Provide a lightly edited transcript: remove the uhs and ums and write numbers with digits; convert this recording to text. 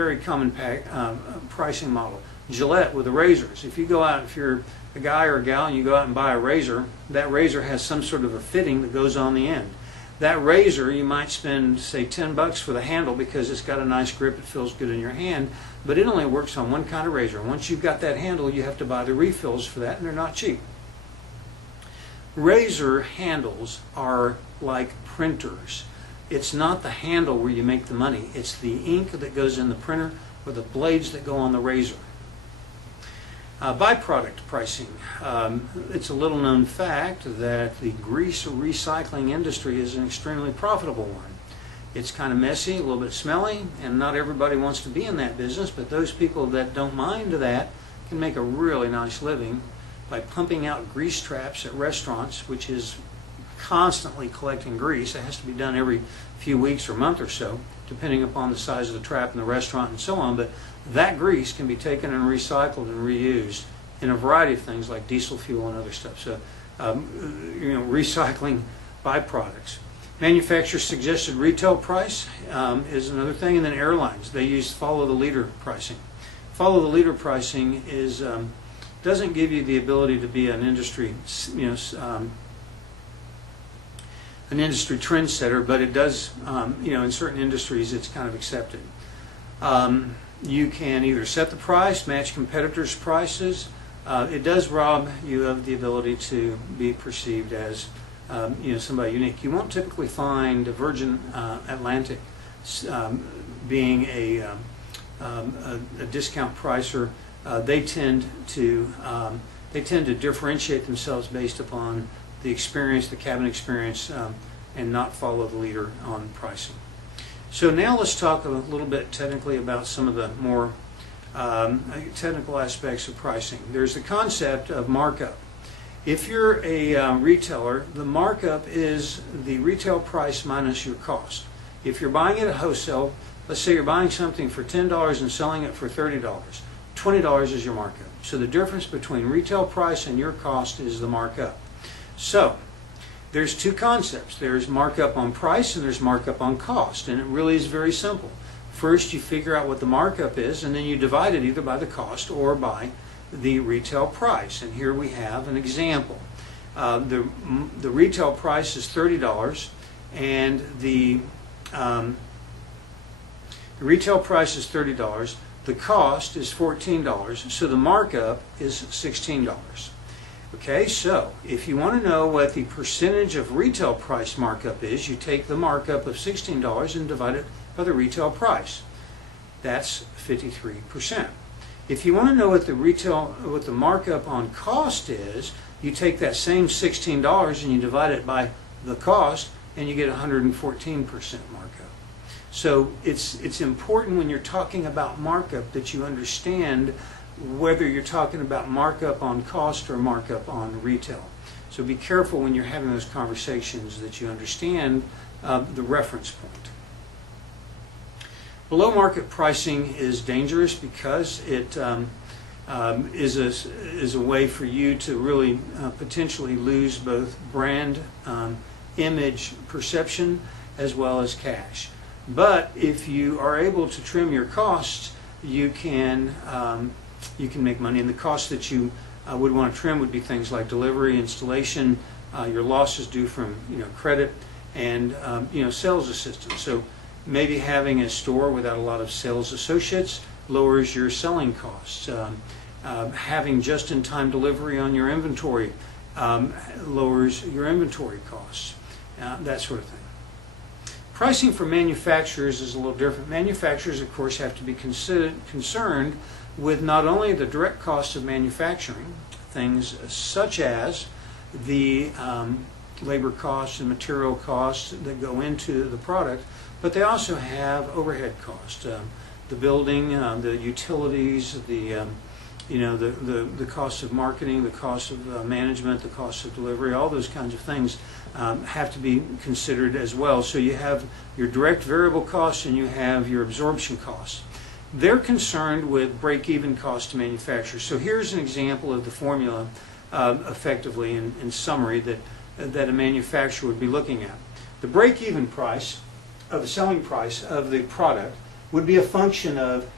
very common pricing model. Gillette with the razors. If you go out, if you're a guy or a gal and you go out and buy a razor, that razor has some sort of a fitting that goes on the end. That razor, you might spend, say, $10 for the handle because it's got a nice grip, it feels good in your hand, but it only works on one kind of razor. Once you've got that handle, you have to buy the refills for that, and they're not cheap. Razor handles are like printers. It's not the handle where you make the money. It's the ink that goes in the printer or the blades that go on the razor. Byproduct pricing. It's a little known fact that the grease recycling industry is an extremely profitable one. It's kind of messy, a little bit smelly, and not everybody wants to be in that business, but those people that don't mind that can make a really nice living by pumping out grease traps at restaurants, which is constantly collecting grease. It has to be done every few weeks or month or so, depending upon the size of the trap in the restaurant and so on. But that grease can be taken and recycled and reused in a variety of things like diesel fuel and other stuff. So, recycling byproducts. Manufacturer's suggested retail price is another thing, and then airlines. They use follow the leader pricing. Follow the leader pricing is doesn't give you the ability to be an industry, an industry trendsetter, but it does, in certain industries it's kind of accepted. You can either set the price, match competitors' prices. It does rob you of the ability to be perceived as, somebody unique. You won't typically find Virgin Atlantic being a discount pricer. They tend to differentiate themselves based upon the experience, the cabin experience, and not follow the leader on pricing. So now let's talk a little bit technically about some of the more technical aspects of pricing. There's the concept of markup. If you're a retailer, the markup is the retail price minus your cost. If you're buying it at wholesale, let's say you're buying something for $10 and selling it for $30. $20 is your markup. So the difference between retail price and your cost is the markup. So there's two concepts. There's markup on price and there's markup on cost, and it really is very simple. First you figure out what the markup is, and then you divide it either by the cost or by the retail price. And here we have an example. The retail price is $30, and the retail price is $30. The cost is $14, so the markup is $16. Okay, so if you want to know what the percentage of retail price markup is, you take the markup of $16 and divide it by the retail price. That's 53%. If you want to know what the markup on cost is, you take that same $16 and you divide it by the cost, and you get 114% markup. So it's important when you're talking about markup that you understand whether you're talking about markup on cost or markup on retail. So be careful when you're having those conversations that you understand the reference point. Below market pricing is dangerous because it is a way for you to really potentially lose both brand image perception as well as cash. But if you are able to trim your costs, you can make money. And the costs that you would want to trim would be things like delivery, installation, your losses due from credit, and sales assistance. So maybe having a store without a lot of sales associates lowers your selling costs. Having just-in-time delivery on your inventory lowers your inventory costs. That sort of thing. Pricing for manufacturers is a little different. Manufacturers, of course, have to be concerned with not only the direct cost of manufacturing, things such as the labor costs and material costs that go into the product, but they also have overhead costs, the building, the utilities, the cost of marketing, the cost of management, the cost of delivery, all those kinds of things have to be considered as well. So you have your direct variable costs and you have your absorption costs. They're concerned with break-even cost to manufacture. So here's an example of the formula effectively in summary that a manufacturer would be looking at. The break-even price of the selling price of the product would be a function of